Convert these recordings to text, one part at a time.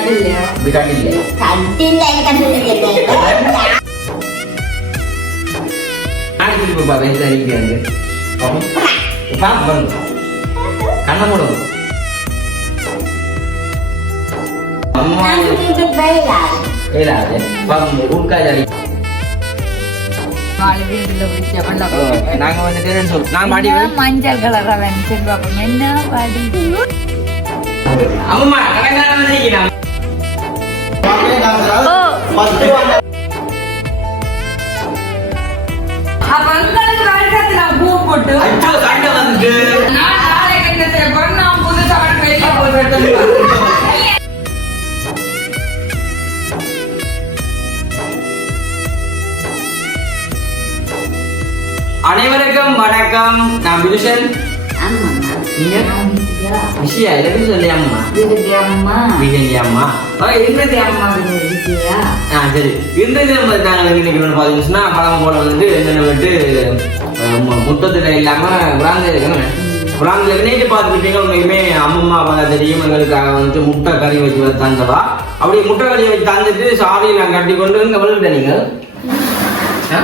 കണ്ടില്ലയോ ഇത് കണ്ടില്ലേ കണ്ടില്ല കണ്ടില്ല കാണിച്ചിട്ട് ഇപ്പൊ പറയുന്നത് എനിക്കുണ്ട് പാപ്പ വന്നു കണ്ണ മുടങ്ങും അമ്മ ഏതാതെ ഉൾക്കാരി നാളെ വീട്ടിലെ വിളിച്ച വെള്ളം நாங்க வந்துட்டு சொல்லு நான் பாடி என்ன மஞ்சள் கலரா வெனிச்சல் பாப்போம் என்ன பாடி அம்மா கலங்காரம் அனைவருக்கும் வணக்கம். நான் விருஷன் நீங்க? விஷயா எப்படி சொல்லி அம்மா அம்மா விஜய் அம்மா ஆ, இன்றைக்கு அம்மா விஜயா ஆ சரி இன்றைக்கு நம்ம நாங்கள் இன்னைக்கு வந்து பார்த்தீங்கன்னா பழம் போல வந்து என்னென்ன வந்து முத்தத்தில் இல்லாமல் பிராந்தில் இருக்கணும் பிராந்தில் நேற்று பார்த்துக்கிட்டீங்க உண்மையுமே அம்மம்மா பார்த்தா தெரியும் எங்களுக்காக வந்து முட்டை கறி வச்சு வந்து தந்தவா அப்படி முட்டை கறி வச்சு தந்துட்டு சாரி நான் கட்டி கொண்டு இங்கே விழுக்கிட்டேன் நீங்கள் ஆ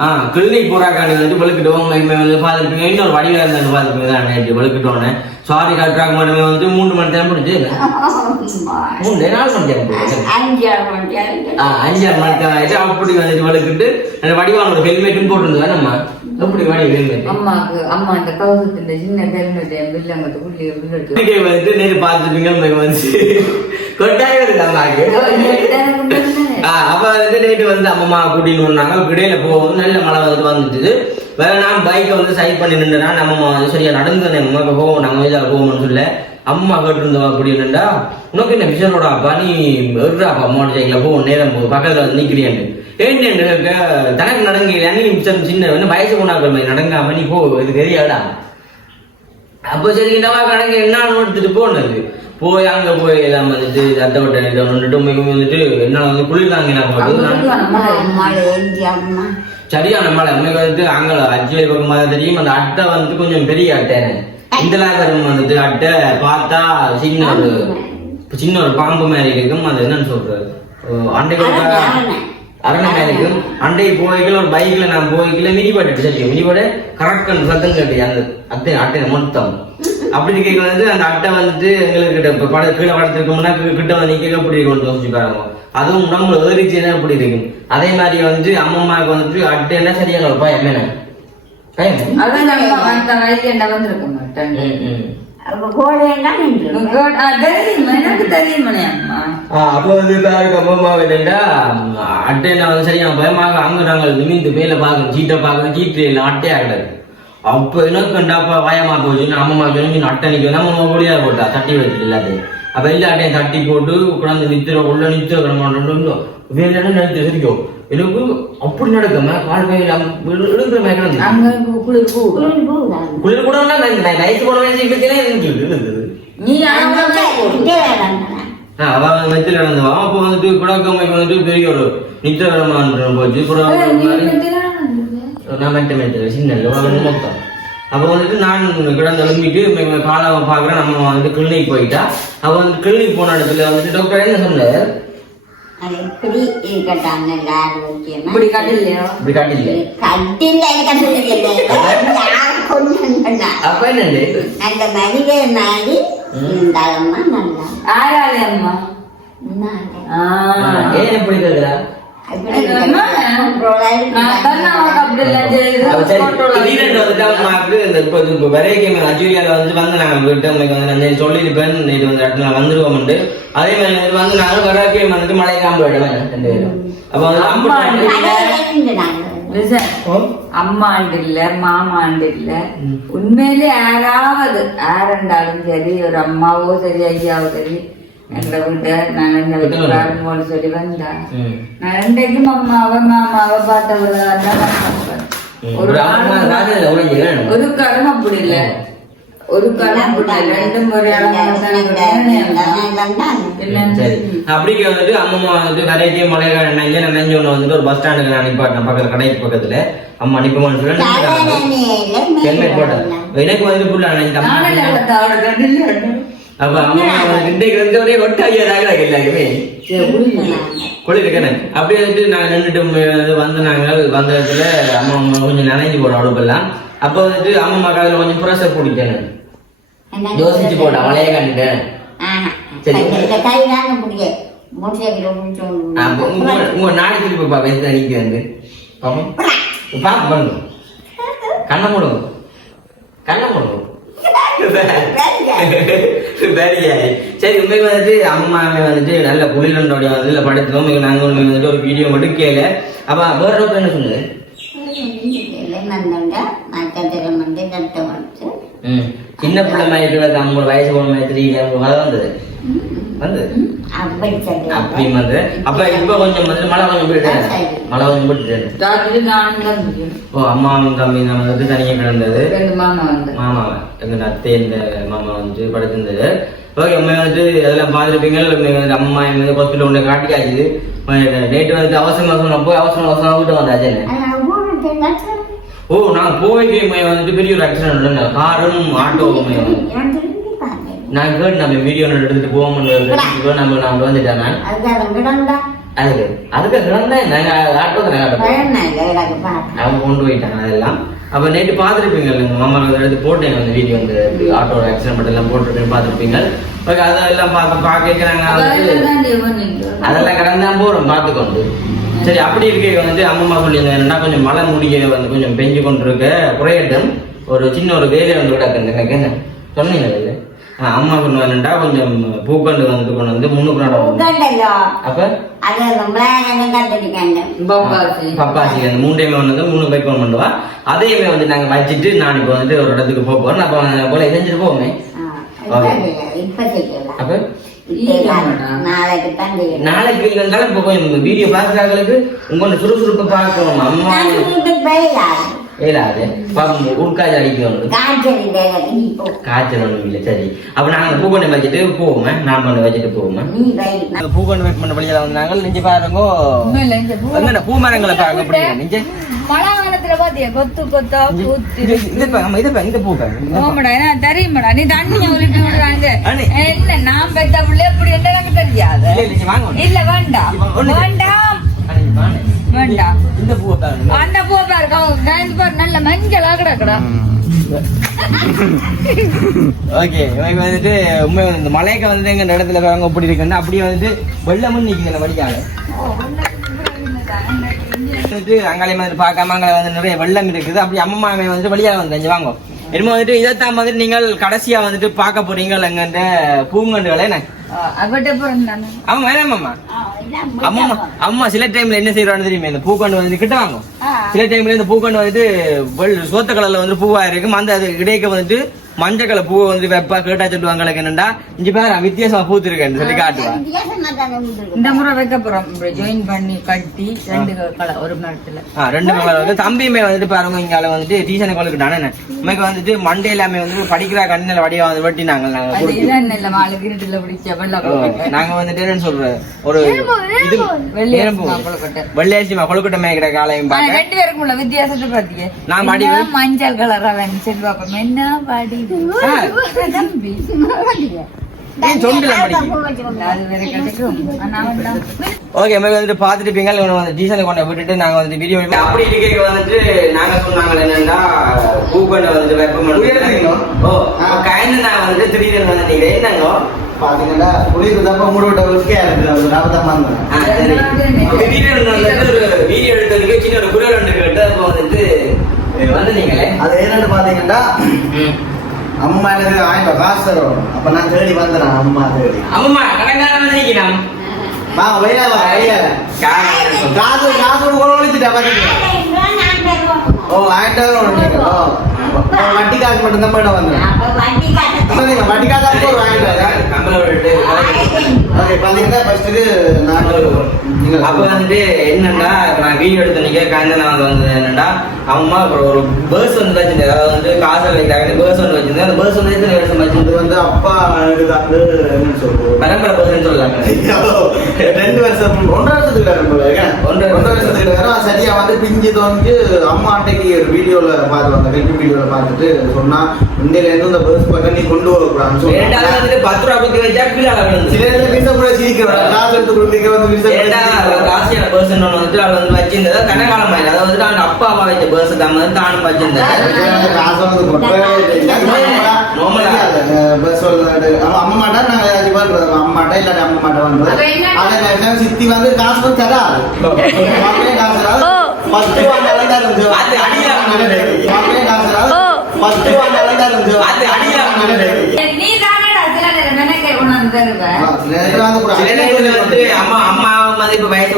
ஆ கிளினிக் போறாக்காண்டி வந்துட்டு வெளுக்கிட்டோம் உண்மையுமே வந்து பார்த்துட்டு இன்னொரு வடிவாக இருந்தாலும் பார்த்துட்டு தான் நேற்று வெளுக்கிட்டோன்னே சாரி கட்டுறாங்க மட்டுமே வந்து மூன்று மணி நேரம் பிடிச்சி மூணு நாலு மணி நேரம் அஞ்சாறு மணி மணி ஆயிடுச்சு அப்படி வந்துட்டு வளர்க்கிட்டு அந்த ஒரு ஹெல்மெட்டும் போட்டுருந்தா நம்ம எப்படி வடி ஹெல்மெட் அம்மாக்கு அம்மா அந்த கவுசத்தின் சின்ன ஹெல்மெட் என் புள்ளி பிள்ளை இன்னைக்கு வந்துட்டு நேரு பார்த்துப்பீங்க உங்களுக்கு வந்து. கொட்டாயம் இருக்கு அம்மாக்கு ஆ, அப்ப வந்துட்டு நேற்று வந்து அம்மா கூட்டின்னு வந்தாங்க. இடையில போகும்போது நல்ல மழை வந்துட்டு வந்துட்டு வேற நான் பைக்கை வந்து சைட் பண்ணி நின்றுனா நம்ம அம்மா வந்து சரியா நடந்து அம்மா இப்போ போவோம் நாங்கள் இதாக போவோம்னு சொல்ல அம்மா கேட்டுருந்தோம் அப்படி என்னண்டா? உனக்கு என்ன விஷயரோட அப்பா நீ எடுறாப்பா மோட்டர் சைக்கிள் போ நேரம் போ பக்கத்துல வந்து நிக்கிறியான்னு ஏன்னு கேட்க தனக்கு நடங்கல நீ மிச்சம் சின்ன வந்து வயசு கொண்டாக்குற மாதிரி நடங்காம நீ போ இது தெரியாதா? அப்போ சரி என்னவா கணக்கு என்னன்னு எடுத்துட்டு போனது. போய் அங்க போய் எல்லாம் வந்துட்டு அத்தை விட்ட இதை வந்துட்டு வந்துட்டு என்ன வந்து குளிர் தாங்கினா போட்டு நான் சரியான மழை உனக்கு வந்துட்டு அங்க அஜ்வேல் பக்கமா தெரியும் அந்த அட்டை வந்து கொஞ்சம் பெரிய அட்டை. இந்த லாகரம் வந்துட்டு அட்டை பார்த்தா சின்ன ஒரு சின்ன ஒரு பாம்பு மாதிரி இருக்கும். அது என்னன்னு சொல்றது? ஒரு அரணை, மாதிரி இருக்கும். அன்றைக்கு போய்க்கல ஒரு பைக்ல நான் போய்க்கல மிதிப்பட்டு சரி மிதிப்பட கரெக்ட் சத்தம் கட்டி அந்த அட்டை அட்டை மொத்தம். அப்படி கேட்க வந்து அந்த அட்டை வந்துட்டு எங்களுக்கு கிட்ட இப்ப பட கீழே படத்திருக்கோம்னா கிட்ட வந்து நிக்க எப்படி கொண்டு வந்து பாருங்க அதுவும் உடம்புல ஏறிச்சுன்னா எப்படி இருக்கும்? அதே மாதிரி வந்து அம்மம்மாவுக்கு வந்துட்டு அட்டை என்ன சரியான ஒரு பயம் என்ன பயம் அதான் அம்மா வந்த வயசுல வந்திருக்க மாட்டேன் ம், ம். அப்ப அம்மா. வந்து அம்மம்மா என்னடா அட்டை என்ன வந்து சரியான பயமாக அங்க நாங்கள் நிமிந்து மேல பார்க்கணும் சீட்டை பார்க்கணும் சீட்டு இல்லை அட்டையா கிடையாது அப்போ எனக்கு கண்டாப்பா பயமா போச்சு அம்மம்மா சொல்லி அட்டை நிற்க நம்ம முடியாது போட்டா தட்டி வச்சுட்டு எல்லாத்தையும். அப்ப எல்லா அட்டையும் தட்டி போட்டு குழந்தை நித்திர உள்ள நித்திர கிடமாட்டோம் வேற என்ன நினைச்சு சரிக்கும் எனக்கு அப்படி நடக்காம கால் கையில் எடுக்கிற குளிர் பூ. குளிர் கூட நைட்டு வயசு இப்படிக்கே இருந்தது நீ அங்க இங்கே வேண்டாம் ஆ, அவ வந்து மெத்தில் அப்போ வந்துட்டு குடக்கம்மைக்கு வந்துட்டு பெரிய ஒரு நித்திரகரமான போச்சு. குடக்கம்மை நான் மெட்ட மெத்த சின்ன இல்லை, அவன் மொத்தம். அப்போ வந்துட்டு நான் கிடந்து எழும்பிட்டு காலை பார்க்குறேன் நம்ம வந்துட்டு கிளினிக் போயிட்டா அவ வந்து கிளினிக் போன இடத்துல வந்துட்டு டாக்டர் என்ன சொன்னார்? இப்படி முக்கியமா இப்படி கட்டிலையோ இப்படி காட்டில கட்டில கட்டில யார் கொஞ்சம் சொன்னா அப்ப என்னண்டு நல்ல மனித மாதிரி இருந்தாலம்மா நல்லா. ஆறாளே அம்மா. ஏன் இப்படி கேட்குறா அப்படி நேற்று வந்து இடத்துல அதே மாதிரி வந்து வராக்கே வந்துட்டு மழை காம்பு ரெண்டு பேரும் வந்து அம்மாண்டு இல்ல மாமாண்டு இல்ல உண்மையிலே யாராவது யாரண்டாலும் சரி ஒரு அம்மாவோ சரி ஐயாவோ சரி எங்களை விட்டு நான் பாருங்கன்னு சொல்லி வந்தா. ஒரு அம்மா காலம் அப்படி இல்ல ஒரு காலம் ஒரு சரி அப்படிக்கு வந்துட்டு அம்மம்மா வந்துட்டு கடைக்கே மலையில நினைஞ்சு நான் நெஞ்சு ஒன்று வந்துட்டு ஒரு பஸ் ஸ்டாண்டுக்கு நான் நிப்பாட்டினேன் பக்கத்துல கடைக்கு பக்கத்துல அம்மா நிப்பமான்னு சொல்லி ஹெல்மெட் போட்டேன் எனக்கு வந்து புள்ள நினைச்சு அப்ப அம்மா இன்றைக்கு வந்து ஒரே ஒட்டாகியதாக எல்லாருமே. குளிருக்கேன் அப்படியே வந்துட்டு நாங்கள் நின்றுட்டு வந்து நாங்கள் வந்த இடத்துல அம்மா அம்மா கொஞ்சம் நனைஞ்சு போடும் அடுப்பெல்லாம் அப்போ வந்துட்டு அம்மா அம்மா காதில் கொஞ்சம் ப்ரெஷர் பிடிக்கேன் யோசிச்சு போட்டேன் அவளையே கண்டுட்டேன் சரி. உங்க நாளை திருப்பி பாப்பா அடிக்கு வந்து பாப்பா பண்ணுங்க கண்ணை மூடுங்க கண்ணை மூடுங்க வேலையா? சரி உண்மைக்கு வந்துட்டு அம்மா வந்துட்டு நல்ல குளிரண்டோடைய வந்து இல்லை படுத்தோம் உண்மைக்கு நாங்கள் உண்மைக்கு வந்துட்டு ஒரு வீடியோ மட்டும் கேள. அப்ப வேற டாக்டர் என்ன சொன்னது சின்ன பிள்ளை மாதிரி இருக்கிறது அவங்க வயசு போன மாதிரி தெரியல அவங்க வர வந்தது? வந்தது அப்படி வந்து அப்ப இப்ப கொஞ்சம் வந்து மழை கொஞ்சம் போயிட்டு மழை கொஞ்சம் போயிட்டு. ஓ அம்மாவும் தம்பி நம்ம வந்து தனியாக கிடந்தது. மாமா மாமா எங்க அத்தை இந்த மாமா வந்து படுத்திருந்தது. ஓகே உண்மை வந்துட்டு அதெல்லாம் பார்த்துருப்பீங்க. வந்து அம்மா எங்க வந்து ஹாஸ்பிட்டல் ஒன்று நேற்று போய் அவசரம் அவசரம் விட்டு வந்தாச்சு ஓ நான் உண்மை வந்துட்டு பெரிய ஒரு ஆக்சிடென்ட் காரும் ஆட்டோவுமே நான் கேட்டு நம்ம வீடியோ எடுத்துட்டு போவோம் நம்ம நான் வந்துட்டேன் நான் அதுக்கு அதுக்கு கிடந்தேன் நாங்கள் அவங்க கொண்டு போயிட்டாங்க அதெல்லாம். அப்ப நேற்று பார்த்துருப்பீங்க மாமா வந்து எடுத்து போட்டேன் அந்த வீடியோ வந்து. ஆட்டோ ஆக்சிடென்ட் எல்லாம் போட்டுருப்பேன் பார்த்துருப்பீங்க ஓகே அதெல்லாம் பார்த்து பார்க்க நாங்க வந்து அதெல்லாம் தேவன் நீங்க. அதெல்லாம் கடந்தா போறோம் பார்த்துக்கொண்டு சரி அப்படி இருக்க வந்து அம்மம்மா சொல்லியிருந்தேன் என்னன்னா கொஞ்சம் மழை முடிய வந்து கொஞ்சம் பெஞ்சு கொண்டு இருக்க குறையட்டும். ஒரு சின்ன ஒரு வேலை வந்து கிடக்கு எனக்கு சொன்னீங்க அம்மா சொன்னா கொஞ்சம் பூக்கண்டு வந்து கொண்டு வந்து முன்னுக்கு நடம் அப்ப? பப்பாசி. பப்பாசி அந்த மூணு டைம் வந்து மூணு பைக் ஒன்று பண்ணுவா அதையுமே வந்து நாங்க வச்சுட்டு நான் இப்போ வந்து ஒரு இடத்துக்கு போக போறேன். அப்போ போல செஞ்சுட்டு போவோமே. அப்ப? நாளைக்கு தான் செய்யணும். நாளைக்கு இருந்தாலும் இப்போ கொஞ்சம் வீடியோ பார்க்குறாங்களுக்கு உங்களோட சுறுசுறுப்பை பார்க்கணும் அம்மா. ஏலாது பாப்போம் உட்காந்து அடிக்கணும் காய்ச்சல் ஒன்றும் இல்லை சரி அப்போ நாங்கள் பூக்கொண்டை வச்சுட்டு போவோமே நான் பண்ண வச்சுட்டு போவோமே. பூக்கொண்டு வெயிட் பண்ண வழியில் வந்தாங்க நெஞ்சு பாருங்க பூ- என்னென்ன பூ மரங்களை பாருங்க அப்படி நெஞ்சு மழை காலத்துல பாத்தியா கொத்து கொத்தா இது பாருங்க இது பாருங்க இந்த பூ தெரியுமாடா நீ தண்ணி ஊறிட்டு விடுறாங்க. என்ன நான் பெத்த பிள்ளை எப்படி எனக்கு தெரியாது இல்லை, வேண்டாம் ஒண்ணு. வேண்டாம். வேண்டாம் இந்த பூவை பாருங்க அந்த பூ பாருங்க அவங்க டான்ஸ் பாரு நல்ல மஞ்சளா கிடக்குடா ஓகே இவங்க வந்துட்டு உண்மை இந்த மலைக்கு வந்து எங்க இடத்துல பாருங்க இப்படி இருக்குன்னு. அப்படியே வந்துட்டு வெள்ளமும் இந்த வழியால வந்துட்டு அங்காலே வந்து பார்க்காம அங்கே வந்து நிறைய வெள்ளம் இருக்குது. அப்படி அம்மா வந்துட்டு வெளியால வந்து வாங்க. என்னமோ வந்துட்டு இதைத்தான் வந்துட்டு நீங்கள் கடைசியா வந்துட்டு பார்க்க போறீங்க எங்கன்ற பூங்கண்டுகளை என்ன? ஆமா வேணாமாம்மா அம்மா அம்மா. சில டைம்ல என்ன செய்யறான்னு தெரியுமா? இந்த பூக்கண்டு வந்து கிட்ட வாங்க. சில டைம்ல இந்த பூக்கண்டு வந்துட்டு சோத்த கலர்ல வந்து பூவா இருக்கும் அந்த இடைக்க வந்துட்டு மஞ்சள் கலர் பூவை வந்து வெப்பா கேட்டா சொல்லுவாங்க என்னண்டா இங்க பாரு வித்தியாசமா பூத்து இருக்கேன்னு சொல்லி காட்டுவா வித்தியாசமா தானே இருந்திருக்கு. இந்த முறை வைக்க போறோம் ஜாயின் பண்ணி கட்டி ரெண்டு கலர் ஒரு மரத்துல ஆ ரெண்டு கலர் வந்து தம்பியுமே வந்துட்டு பாருங்க இங்கால வந்துட்டு டீசன் கொழுக்கிட்டானே நமக்கு வந்துட்டு மண்டே எல்லாமே வந்து படிக்கிற கண்ணில வடிவா வந்து வெட்டினாங்க நாங்க நாங்க வந்துட்டு என்னன்னு சொல்றது ஒரு இது வெள்ளை எறும்பு. கொழுக்கட்டை. மேய்க்கிற காலையும் ஆனா பார்க்க ரெண்டு பேருக்கும் உள்ள வித்தியாசத்தை பாத்தீங்க நான் மஞ்சள் கலர் பாப்போம் என்ன பாடி ஓகே நம்ம வந்துட்டு பார்த்துட்டு இவனை வந்து டீசல் கொண்டு விட்டுட்டு நாங்க வந்து வீடியோ அப்படி இருக்க வந்துட்டு நாங்க சொன்னாங்க என்னன்னா வந்துட்டு வெப்பம் ஓ காய்ந்து நாங்க வந்துட்டு திடீர்னு வந்துட்டீங்க என்னங்கோ? பாத்தீங்கன்னா குளிர் தப்ப மூட விட்டு இருக்கு ஆ, சரி. திடீர்னு வந்துட்டு ஒரு வீடியோ எடுத்ததுக்கு சின்ன ஒரு குரல் ஒன்று கேட்டு அப்போ வந்துட்டு வந்து நீங்களே அது என்னன்னு பாத்தீங்கன்னா அம்மா எனக்கு ஆயிரம் காசு தரும் அப்ப நான் தேடி வந்தேன் அம்மா தேடி. அம்மா கடைக்காரன் வந்து நிற்கிறான் வா வெளியே வா வெளியே காசு காசு ஒழிச்சுட்டா பாத்தீங்க ஓ ஆயிரம் அப்ப வட்டி காசு மட்டும் தான் போயிட நீங்க வட்டி காசு ஒரு ஆயிரம் ரூபாய் கம்பளம் விட்டு ஓகே ஓகே பாத்தீங்கன்னா ஃபர்ஸ்ட்டுக்கு நான் நீங்க அப்ப வந்துட்டு என்னன்னா இப்ப நான் வீடியோ எடுத்த நிக்க காய்ந்த வந்து வந்தது. என்னன்னா அம்மா அப்புறம் ஒரு பேர்ஸ் வந்து வச்சிருந்தேன் அதாவது வந்து காசு வைக்கிறாங்க பேர்ஸ் வந்து வச்சிருந்தேன் அந்த பேர்ஸ் வந்து எத்தனை வருஷம் வச்சிருந்து வந்து அப்பா வந்து என்ன சொல்றது பரம்பரை பேர்ஸ்னு சொல்லலாங்க ரெண்டு வருஷம் ஒன்றரை வருஷத்துக்கு ஒன்றரை ஒன்றரை வருஷத்துக்கு வேற. சரியா வந்து பிஞ்சு வந்து அம்மா அன்னைக்கு ஒரு வீடியோல பார்த்து வந்த வெற்றி வீடியோல பார்த்துட்டு சொன்னா இந்தியில இருந்து இந்த பஸ் பக்கம் நீ கொண்டு வரக்கூடாதுன்னு வந்துட்டு பத்து ரூபா குத்தி வச்சா கீழே சில வீச கூட சிரிக்கிறேன் காசு கூட வந்துட்டு அவள் வந்து வச்சிருந்தது கனகாலம் மாதிரி வந்துட்டு அப்பா அம்மா வச்ச பேர்ஸ் தான் வந்து தானும் வச்சிருந்தேன் காசு அம்மா மாட்டா நாங்க ஏதாச்சும். அம்மா மாட்டா இல்லாட்டி அம்மா? அதை சித்தி வந்து காசு தராது. காசு. பத்து தான். மாப்பிள்ளையும் காசு. பத்து தான். அது அடியா. நீ தானடா அம்மா அம்மா மதிப்பு வயசு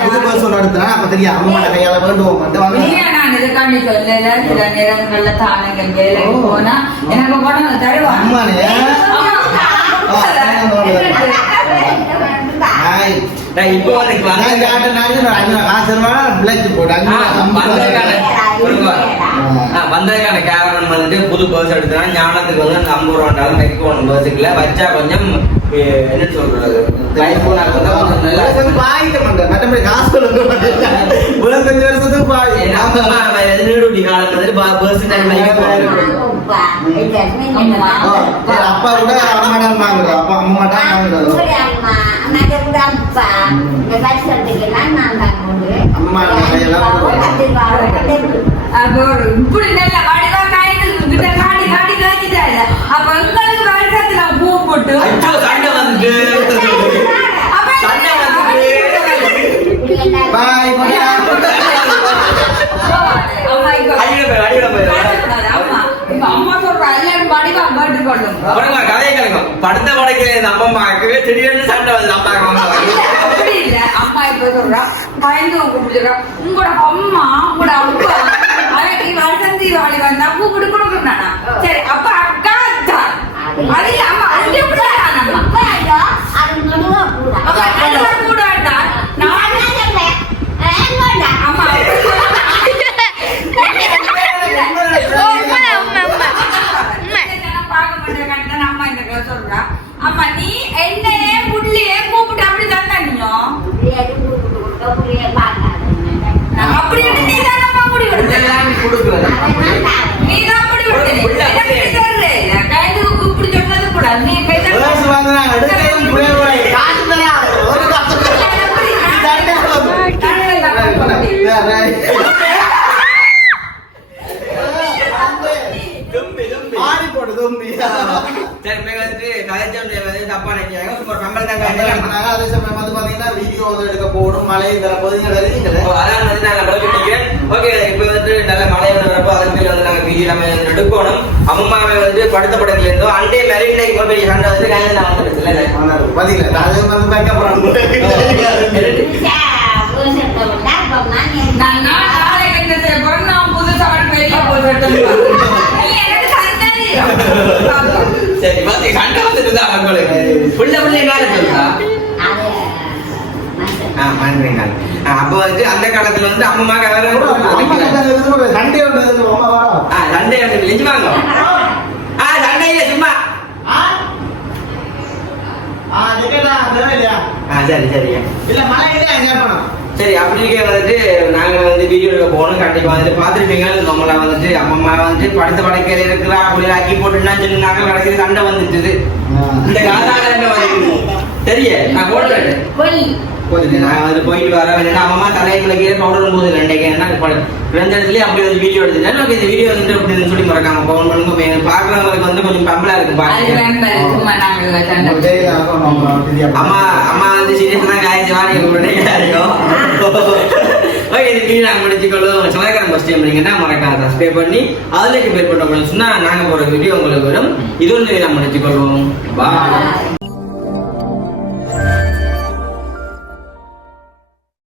புது பஸ் ஒன்று எடுத்தேன். அப்ப தெரியும் அம்மா கையால வேண்டுவோம் வந்து வந்து நீங்க நான் இதுக்காண்டி சொல்லல. சில நேரங்கள்ல தானங்கள் வேலைக்கு ஓ. போனா. எனக்கு கொண்டு வந்து இப்போ வந்து அஞ்சு காசு போட்டு வந்ததுக்கான வந்ததுக்கான காரணம் வந்துட்டு புது பர்ஸ் எடுத்தா ஞானத்துக்கு வந்து அந்த ஐம்பது ரூபாண்டாலும் வைக்கணும் பர்ஸுக்குள்ள வச்சா கொஞ்சம் என்ன சொல்றது லைஃபோன் வந்து கொஞ்சம் நல்லா பஸ் வந்து பாய்க்க மாட்டேன். மற்றபடி காசு கொடுக்க மாட்டேன். வருஷத்துக்கு பாய். நீடுடி காலம் வந்துட்டு பர்ஸ் டைம் வைக்க போகணும் ஆ, சரி, அப்பா அப்பா அம்மாடா வாங்குறது அம்மா கையெல்லாம் அப்போ இப்படி நல்ல வடிவா காய்ந்து கிட்ட காடி காடி காய்ச்சிட்டாங்க அப்ப எங்களுக்கு வருஷத்துல பூ போட்டு அச்சோ சண்டை வந்துட்டு சண்டை வந்துட்டு பாய் அம்மா இப்ப அடியில போய் அடியில போய் அம்மா இப்ப அம்மா சொல்றா எல்லாரும் வடிவா கேட்டு கொள்ளுங்க அப்புறமா கதையை கிடக்கும் படுத்த படைக்கிற இந்த அம்மா அம்மாவுக்கு திடீர்னு சண்டை வந்து அம்மா அம்மா அப்படி இல்ல அம்மா இப்ப சொல்றா? பயந்து கூப்பிடுறா. உங்களோட அம்மா உங்களோட அப்பா வருஷம் தீபாவளி வந்தா கொடு கொடுக்கணும் சரி அப்ப அக்கா அத்தா அது இல்ல அம்மா அது எப்படி அம்மா அப்ப அதெல்லாம் கூட வேண்டாம். நான் அம்மா பார்க்க மாட்டேன் அம்மா இந்த கதை சொல்றா அம்மா நீ என்னையே புள்ளியே கூப்பிட்டு அப்படி தானே நீயும் அப்படி நீ தானே முடிவு எடுத்த. இதெல்லாம் கொடுக்குறது நீ தான் முடிவு எடுத்த. எனக்கு நீ சொல்லு. கைது கூப்பிட்டு சொன்னது கூட நீ கைது பஸ் வாங்குறாங்க எடுக்கிறதும் புரிய போய் காசு தராது ஒரு காசு ஆடி போடு தும்பி சரி போய் வந்துட்டு கதைச்சவங்க வந்து தப்பா நினைக்கிறாங்க சும்மா கம்பல் தான் காய்ச்சல் அதே சமயம் வந்து பாத்தீங்கன்னா வீடியோ வந்து எடுக்க போகணும் மழை தர போது நீங்க வருவீங்களே ஓ, அதான் வந்து நாங்க லவ் பண்ணிக்கிறேன் ஓகே இப்போ வந்து நல்ல மழை வந்து வரப்போ அதுக்கு மேல வந்து நாங்க வீடியோ நம்ம வந்து எடுக்கணும் அம்மாவை வந்து படுத்த படத்துல இருந்தோம் அண்டே மேலே இன்னைக்கு ஒரு பெரிய சண்டை வந்து காய்ச்சல் நான் வந்து பாத்தீங்களா அது வந்து பேக்கப் சரி பாத்தி சண்டை வந்துட்டு தான் உங்களுக்கு புள்ள புள்ள ஆ மன்னிங்க அப்போ வந்து அந்த காலத்துல வந்து அம்மா வேற சண்டே ஒன்று ஆ சண்டை வந்து நிஜமாங்க ஆ சண்டை இல்ல சும்மா ஆ சரி சரி. இல்ல மழை கிடையாது கேட்கணும் சரி அப்படி இருக்க வந்துட்டு நாங்க வந்து வீடியோ எடுக்க போகணும். கண்டிப்பா வந்துட்டு பார்த்துருப்பீங்க. நம்மள வந்துட்டு அம்மா வந்துட்டு படுத்த படைக்கையில இருக்கிறா அப்படி ஆக்கி போட்டுன்னா சொன்னாங்க கடைசியில் சண்டை வந்துட்டுது. இந்த காலால என்ன வந்துட்டு தெரிய? நான் போடுறேன் நான் வந்து போயிட்டு வரேன். என்னன்னா அம்மா தலைக்குள்ள கீழே பவுடர் போது ரெண்டைக்கு என்ன ரெண்டு இடத்துலயும் அப்படி ஒரு வீடியோ எடுத்துட்டேன் ஓகே இந்த வீடியோ வந்து அப்படின்னு சொல்லி மறக்காம பவுன் பண்ணுங்க. பாக்குறவங்களுக்கு வந்து கொஞ்சம் பம்பலா இருக்கு அது பாருங்க அம்மா அம்மா வந்து சீரியஸ் தான் காய்ச்சி ஓகே இந்த வீடியோ நாங்கள் முடிச்சுக்கொள்ளும் சமயக்காரன் ஃபஸ்ட் டைம் பண்ணீங்கன்னா மறக்காம சப்ஸ்கிரைப் பண்ணி அதுலேக்கு பேர் பண்ண சொன்னா நாங்கள் போகிற வீடியோ உங்களுக்கு வரும். இது ஒன்று நான் முடிச்சுக்கொள்வோம். பா